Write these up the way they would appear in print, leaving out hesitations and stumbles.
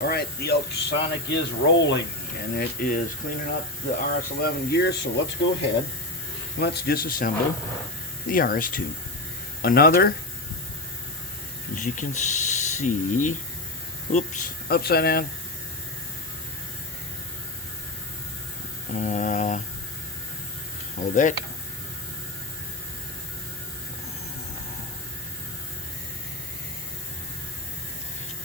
Alright, the ultrasonic is rolling and it is cleaning up the RS11 gears, so let's go ahead and let's disassemble the RS2. Another, as you can see, oops, upside down. Hold it.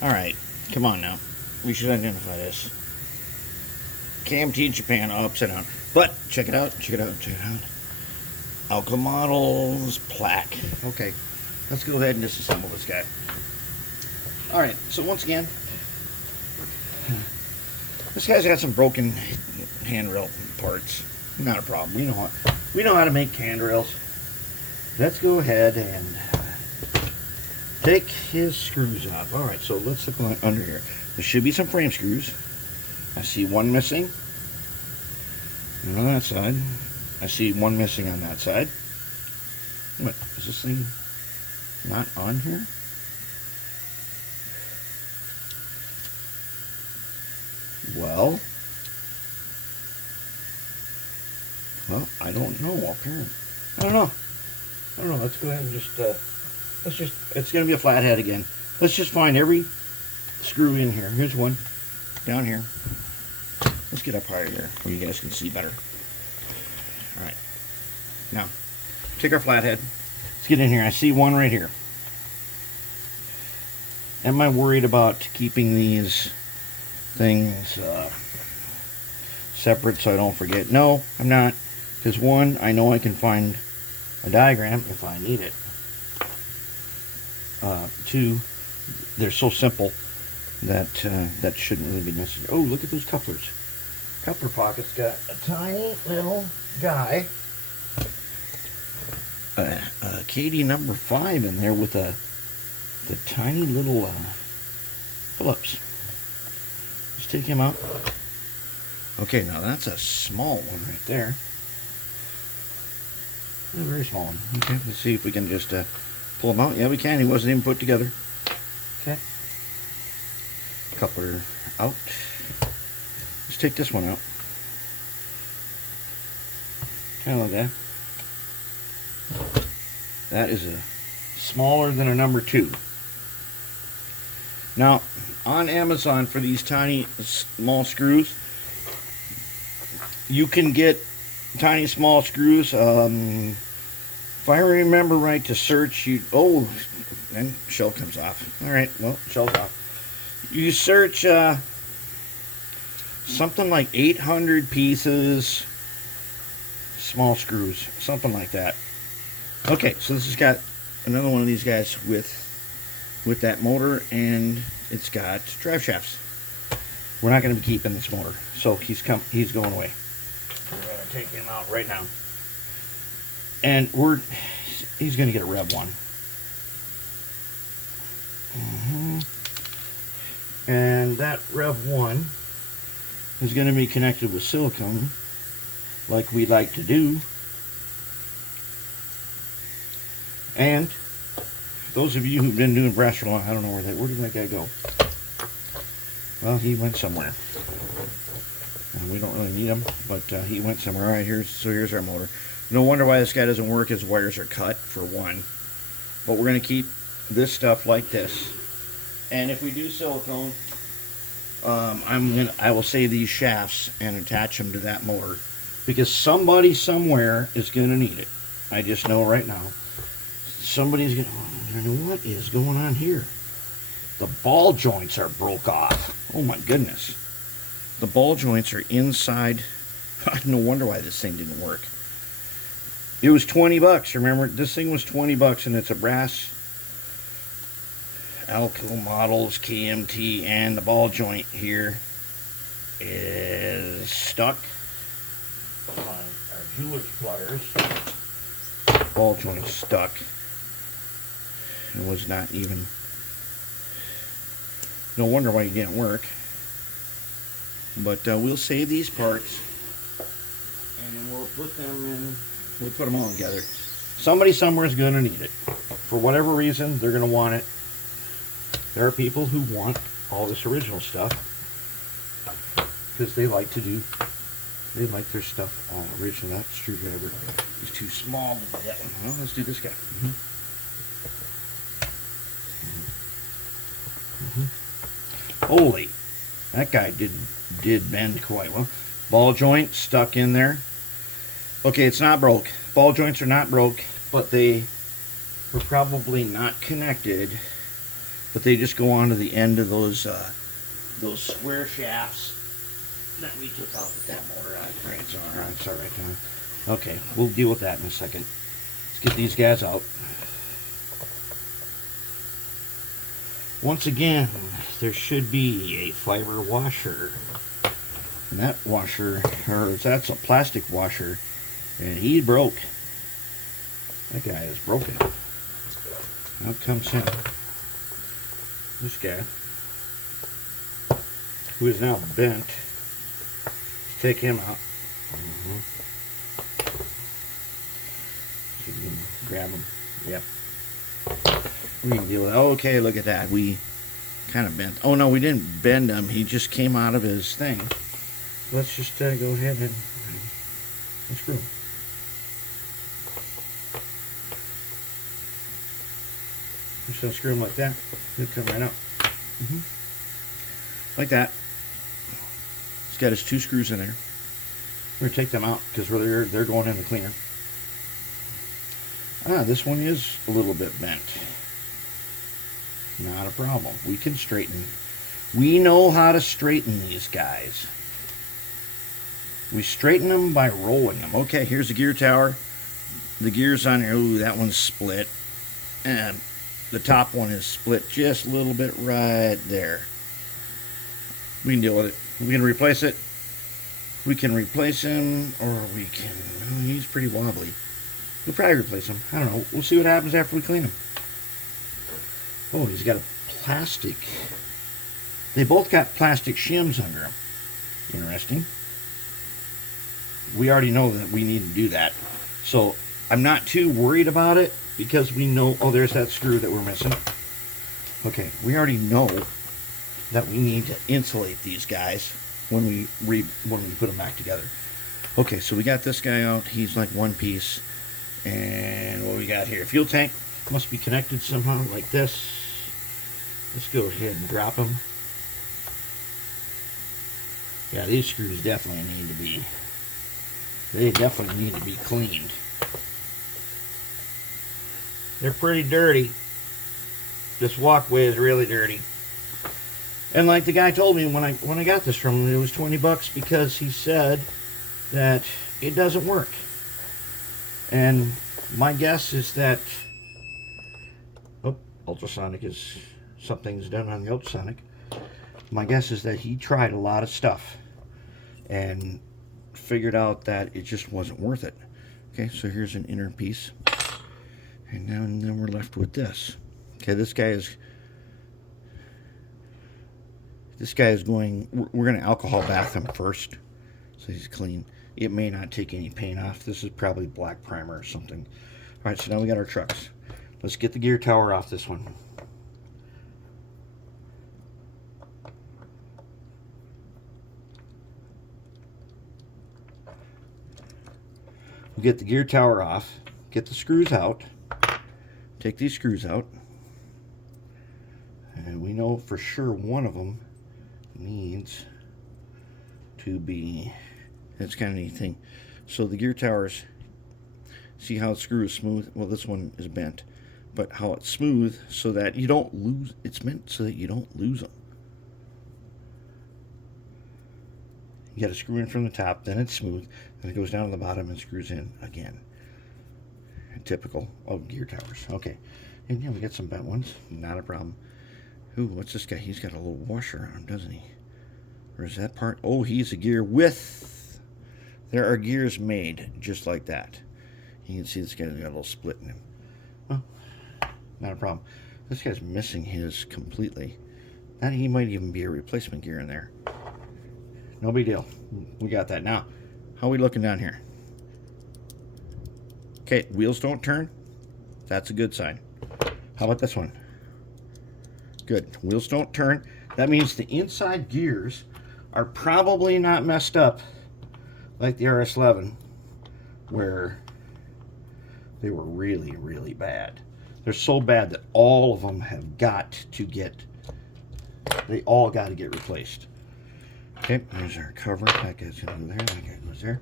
Alright, come on now. We should identify this. KMT Japan, upside down. But, check it out, check it out, check it out. Alco Models plaque. Okay, let's go ahead and disassemble this guy. Alright, so once again, this guy's got some broken handrail parts. Not a problem. We know how to make handrails. Let's go ahead and take his screws off. Alright, so let's look under here. There should be some frame screws. I see one missing on that side. I see one missing on that side. What, is this thing not on here? Well, I don't know, apparently. I don't know. Let's go ahead and it's going to be a flathead again. Let's just find every screw in here. Here's one down here. Let's get up higher here where you guys can see better. Alright. Now, take our flathead. Let's get in here. I see one right here. Am I worried about keeping these things separate so I don't forget? No, I'm not. Because one, I know I can find a diagram if I need it. Two, they're so simple that that shouldn't really be necessary. Oh, look at those couplers. Coupler pocket's got a tiny little guy, KD number 5 in there with the tiny little Phillips. Let's take him out. Okay, now that's a small one right there. A very small one. Okay, let's see if we can just pull him out. Yeah, we can. He wasn't even put together. Okay. Coupler out. Let's take this one out. Kind of like that. That is a smaller than a number 2. Now, on Amazon for these tiny, small screws, you can get tiny, small screws. If I remember right to search, oh, and shell comes off. All right, well, shell's off. You search something like 800 pieces, small screws, something like that. Okay, so this has got another one of these guys with that motor, and it's got drive shafts. We're not going to be keeping this motor, so he's going away. We're going to take him out right now. And he's going to get a Rev 1. And that Rev 1 is going to be connected with silicone, like we like to do. And those of you who've been doing brass for a long, I don't know where did that guy go? Well, he went somewhere. We don't really need him, but he went somewhere. All right, here's our motor. No wonder why this guy doesn't work. His wires are cut, for one. But we're going to keep this stuff like this. And if we do silicone, I will save these shafts and attach them to that motor, because somebody somewhere is going to need it. I just know right now. Somebody's going to, what is going on here? The ball joints are broke off. Oh my goodness. The ball joints are inside. No wonder why this thing didn't work. It was 20 bucks. Remember, this thing was 20 bucks, and it's a brass Alco Models KMT, and the ball joint here is stuck on our jeweler's pliers. Ball joint stuck. It was not even. No wonder why it didn't work. But we'll save these parts, and then we'll put them in. We'll put them all together. Somebody somewhere is going to need it. For whatever reason, they're going to want it. There are people who want all this original stuff, because they like their stuff all original. That screwdriver is too small to do that one. Well, let's do this guy. Holy, that guy did bend quite well. Ball joint stuck in there. Okay, it's not broke. Ball joints are not broke, but they were probably not connected. But they just go onto the end of those square shafts that we took out with that motor. Right, it's all right now. Okay, we'll deal with that in a second. Let's get these guys out. Once again, there should be a fiber washer. And that washer, that's a plastic washer, and he broke. That guy is broken. Out comes him. This guy, who is now bent. Let's take him out. You can grab him. Yep. We can deal with it. Okay, look at that. We kind of bent. Oh no, we didn't bend him. He just came out of his thing. Let's just go ahead and unscrew him. Just unscrew him like that. He'll come right out. Like that. He's got his 2 screws in there. We're gonna take them out because they're going in the cleaner. This one is a little bit bent. Not a problem. We can straighten. We know how to straighten these guys. We straighten them by rolling them. Okay, here's the gear tower. The gears on here, ooh, that one's split. And the top one is split just a little bit right there. We can deal with it. We can replace it. We can replace him, or we can, oh, he's pretty wobbly. We'll probably replace him. I don't know. We'll see what happens after we clean him. Oh, he's got a plastic. They both got plastic shims under them. Interesting. We already know that we need to do that. So I'm not too worried about it because we know, oh, there's that screw that we're missing. Okay, we already know that we need to insulate these guys when we put them back together. Okay, so we got this guy out. He's like one piece. And what we got here? Fuel tank must be connected somehow like this. Let's go ahead and drop them. Yeah, these screws definitely need to be, they definitely need to be cleaned. They're pretty dirty. This walkway is really dirty. And like the guy told me when I got this from him, it was 20 bucks because he said that it doesn't work. And my guess is that, oh, ultrasonic is, something's done on the ultrasonic. My guess is that he tried a lot of stuff and figured out that it just wasn't worth it. Okay, so here's an inner piece. And then we're left with this. Okay, this guy is going, we're going to alcohol bath him first so he's clean. It may not take any paint off. This is probably black primer or something. All right, so now we got our trucks. Let's get the gear tower off this one. We'll get the gear tower off, get the screws out, take these screws out, and we know for sure one of them needs to be, that's kind of a neat thing. So the gear towers, see how the screw is smooth? Well, this one is bent, but how it's smooth so that you don't lose, it's meant so that you don't lose them. You got to screw in from the top, then it's smooth, then it goes down to the bottom and screws in again. Typical of gear towers. Okay, and yeah, we got some bent ones, not a problem. Ooh, what's this guy? He's got a little washer on him, doesn't he? Or is that part? Oh, he's a gear with, there are gears made just like that. You can see this guy's got a little split in him. Oh, not a problem. This guy's missing his completely. That he might even be a replacement gear in there. No big deal. We got that. Now, how are we looking down here? Okay, wheels don't turn. That's a good sign. How about this one? Good. Wheels don't turn. That means the inside gears are probably not messed up like the RS11, where they were really, really bad. They're so bad that all of them have got to get, they all got to get replaced. Okay, there's our cover. That guy's gonna go there, that guy goes there.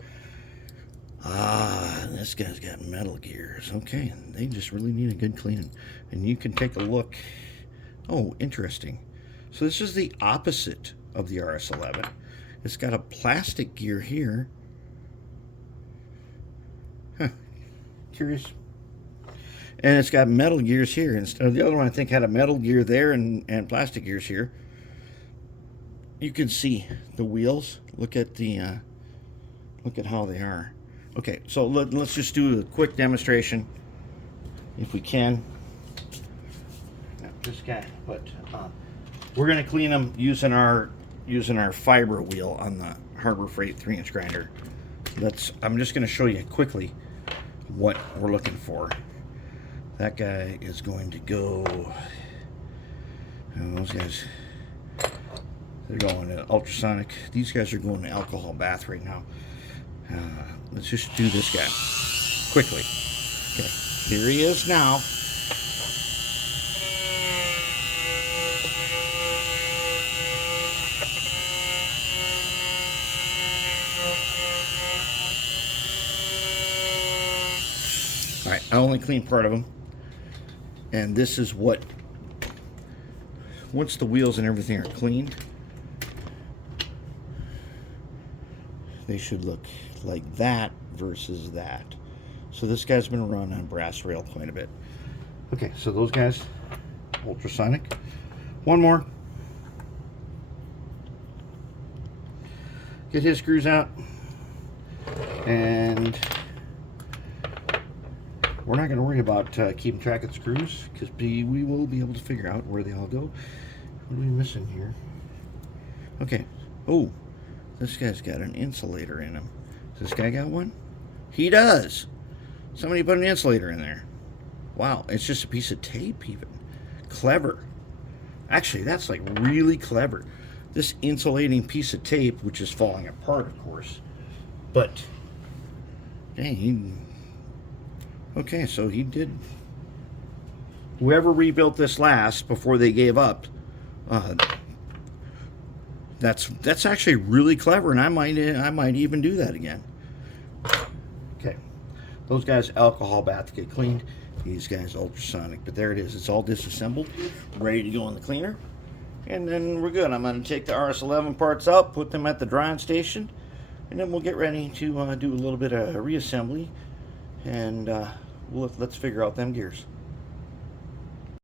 Ah, this guy's got metal gears. Okay, they just really need a good cleaning. And you can take a look. Oh, interesting. So this is the opposite of the RS11. It's got a plastic gear here. Huh, curious. And it's got metal gears here instead of the other one. I think had a metal gear there and plastic gears here. You can see the wheels. Look at the look at how they are. Okay, so let's just do a quick demonstration, if we can. Not this guy, but we're going to clean them using our fiber wheel on the Harbor Freight 3-inch grinder. I'm just going to show you quickly what we're looking for. That guy is going to go. Those guys, they're going to ultrasonic. These guys are going to alcohol bath right now. Let's just do this guy quickly. Okay, here he is now. All right, I only cleaned part of him, and this is what, once the wheels and everything are cleaned, they should look like that versus that. So this guy's been run on brass rail quite a bit. Okay, so those guys, ultrasonic. One more. Get his screws out. And we're not going to worry about keeping track of the screws, because we will be able to figure out where they all go. What are we missing here? Okay. Oh, this guy's got an insulator in him. Does this guy got one? He does. Somebody put an insulator in there. Wow, it's just a piece of tape even. Clever. Actually, that's like really clever. This insulating piece of tape, which is falling apart, of course. But, dang, okay, so he did. Whoever rebuilt this last before they gave up, that's actually really clever, and I might even do that again. Okay, those guys alcohol bath get cleaned. These guys ultrasonic, but there it is. It's all disassembled, ready to go in the cleaner, and then we're good. I'm going to take the RS11 parts out, put them at the drying station, and then we'll get ready to do a little bit of reassembly, and let's figure out them gears.